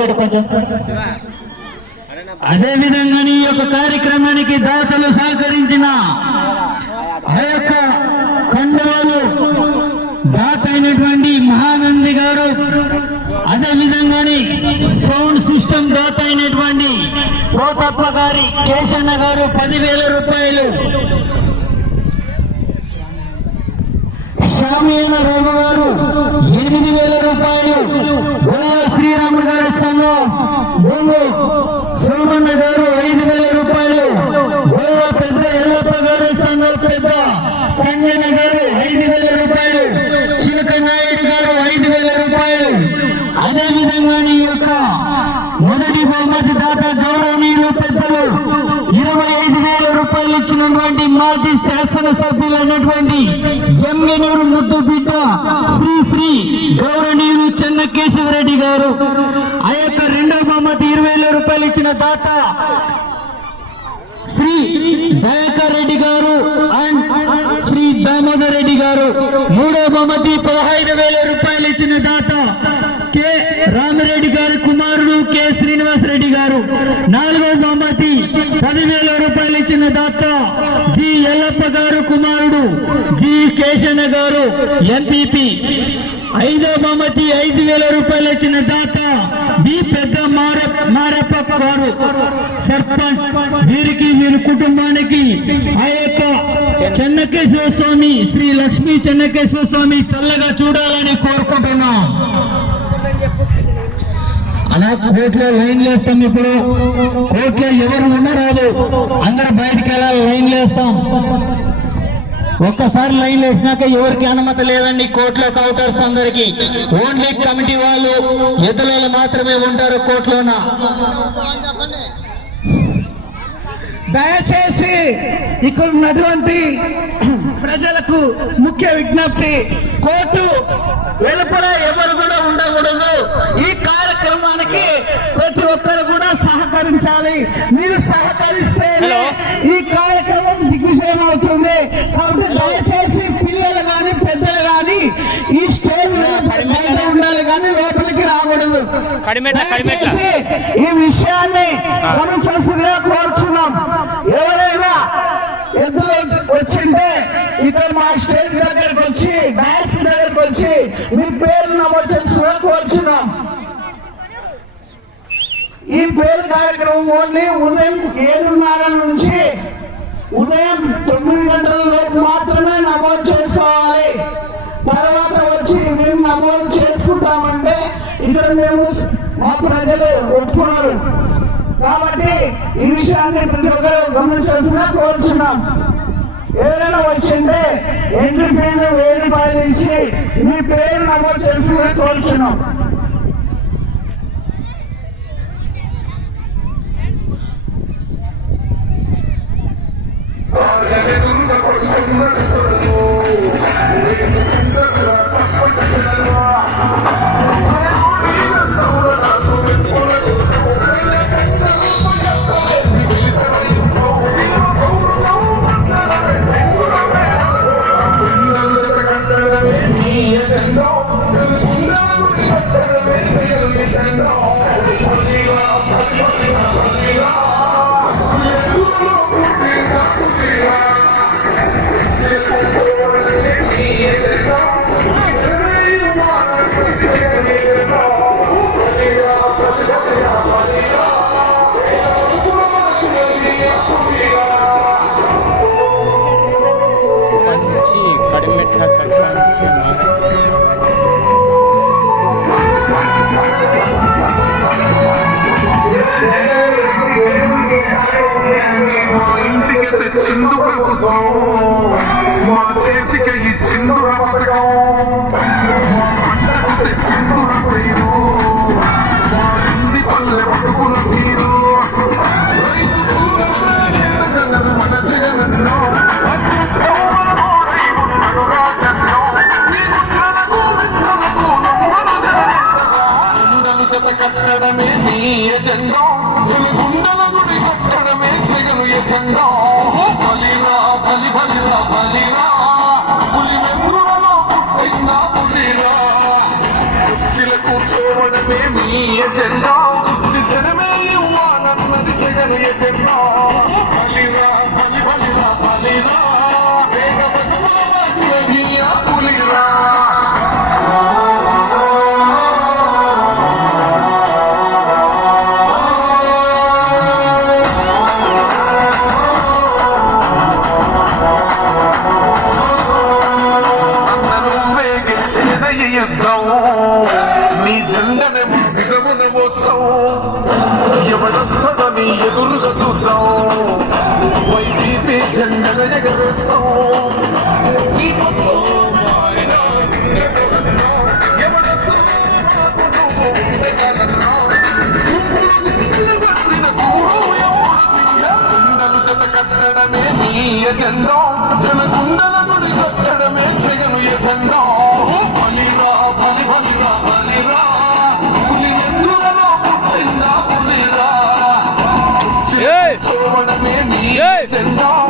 పెట్టు కొంచెం. అదే విధంగా ఈ యొక్క కార్యక్రమానికి దాతలు సహకరించిన ఆ యొక్క కండువలు దాత అయినటువంటి మహానంది గారు అదే విధంగానే సౌండ్ సిస్టమ్ దాత అయినటువంటి ప్రోతప్ప గారి కేశన్న గారు పదివేల రూపాయలు. షామియాన రాము గారు ఎనిమిది వేల రూపాయలు గోవా శ్రీరాముడు గారి సంఘం భూము సోమన్న గారు ఐదు వేల రూపాయలు గోవా పెద్ద ఎల్లప్ప గారు సంఘ పెద్ద సంజన గారు ఐదు వేల రూపాయలు చిలక నాయుడు గారు ఐదు వేల రూపాయలు అదే విధంగా ఈ యొక్క మొదటి బహుమతి దాత గౌరవనీయులు పెద్దలు ఇరవై ఐదు వేల రూపాయలు మాజీ శాసనసభ్యులు అయినటువంటి ఎమ్మెనూరు ముద్దు బిడ్డ శ్రీ శ్రీ గౌరవనీయులు చెన్నకేశవరెడ్డి గారు. ఆ యొక్క రెండవ బహుమతి ఇరవై వేల రూపాయలు ఇచ్చిన దాత శ్రీ దయాకర్ రెడ్డి గారు అండ్ శ్రీ దామోదర్ రెడ్డి గారు. మూడో బహుమతి పదహైదు వేల రూపాయలు ఇచ్చిన దాత కె రామిరెడ్డి గారి కుమారుడు కె శ్రీనివాస్ రెడ్డి గారు నాలుగో బహుమతి పదివేల రూపాయలు ఇచ్చిన దాత జి ఎల్లప్ప గారు కుమారుడు జి కేశన్న గారు ఎంపీపీ ఐదో బహుమతి ఐదు వేల రూపాయలు ఇచ్చిన దాత బి పెద్ద మార మారప్ప గారు సర్పంచ్ వీరికి వీరి కుటుంబానికి ఆ యొక్క చెన్నకేశ్వర స్వామి శ్రీ లక్ష్మీ చెన్నకేశ్వర స్వామి చల్లగా చూడాలని కోరుకుంటున్నాం. అలా కోర్టులో లైన్ వేస్తాం ఇప్పుడు. కోర్టులో ఎవరు ఉండరాదు. అందరు బయటికి వెళ్ళాలి లైన్ వేస్తాం. ఒక్కసారి లైన్ వేసినాక ఎవరికి అనుమతి లేదండి కోర్టులో కౌంటర్స్ అందరికి. ఓన్లీ కమిటీ వాళ్ళు ఇతరులు మాత్రమే ఉంటారు కోర్టులోన. దయచేసి ఇక్కడ ఉన్నటువంటి ప్రజలకు ముఖ్య విజ్ఞప్తి కోర్టు వెలుపల ఎవరు ఈ విషయాన్ని గమనించాల్సిందిగా కోరుచున్నాం ఎవరైనా ఎద్దులు వచ్చింటే ఇక్కడ మా స్టేజ్ దగ్గరకు వచ్చి డాన్స్ దగ్గరకు వచ్చి మీ పేరు నమోదు చేసుకున్నా కోరుచున్నాం. ఈ పేరు కార్యక్రమం ఓన్లీ ఉదయం ఏడున్నర నుంచి ఉదయం తొమ్మిది గంటల లోపు మాత్రమే నమోదు చేసుకోవాలి. తర్వాత వచ్చి మేము నమోదు చేసుకుంటామంటే ఇక్కడ మేము మా ప్రజలు ఒప్పుకున్నారు. కాబట్టి ఈ విషయాన్ని ప్రతి ఒక్కరు గమనించాల్సిన కోరుచున్నాం. ఏదైనా వచ్చింటే ఎంట్రీ ఫీజు వేడి రూపాయలు ఇచ్చి మీ పేరు నమోదు చేసుకుని కోరుచున్నాం. మంచి cha sạch sang chuyện nói కట్టడమే నీ ఎజెండా. చెలగుండల గుడి కట్టడమే చెగలు ఎజెండా. బలిరా బలి బలిరా బలిరా. పులి వెంగులలో పుట్టిందా పులిరా. చిలకు కూర్చోవడమే మీ ఎజెండా. కుర్చీ జనమే ఇవ్వాలన్నది జగన్ ఎజెండా. బలిరా బలి బలిరా బలిరా. నీ ఎదురుగా చూద్దాం. వైసీపీ జెండను ఎగరేస్తాం. జెండలు జత కట్టడమే నీ ఎజెండా. జనకుండల గుడి కట్టడమే Yes.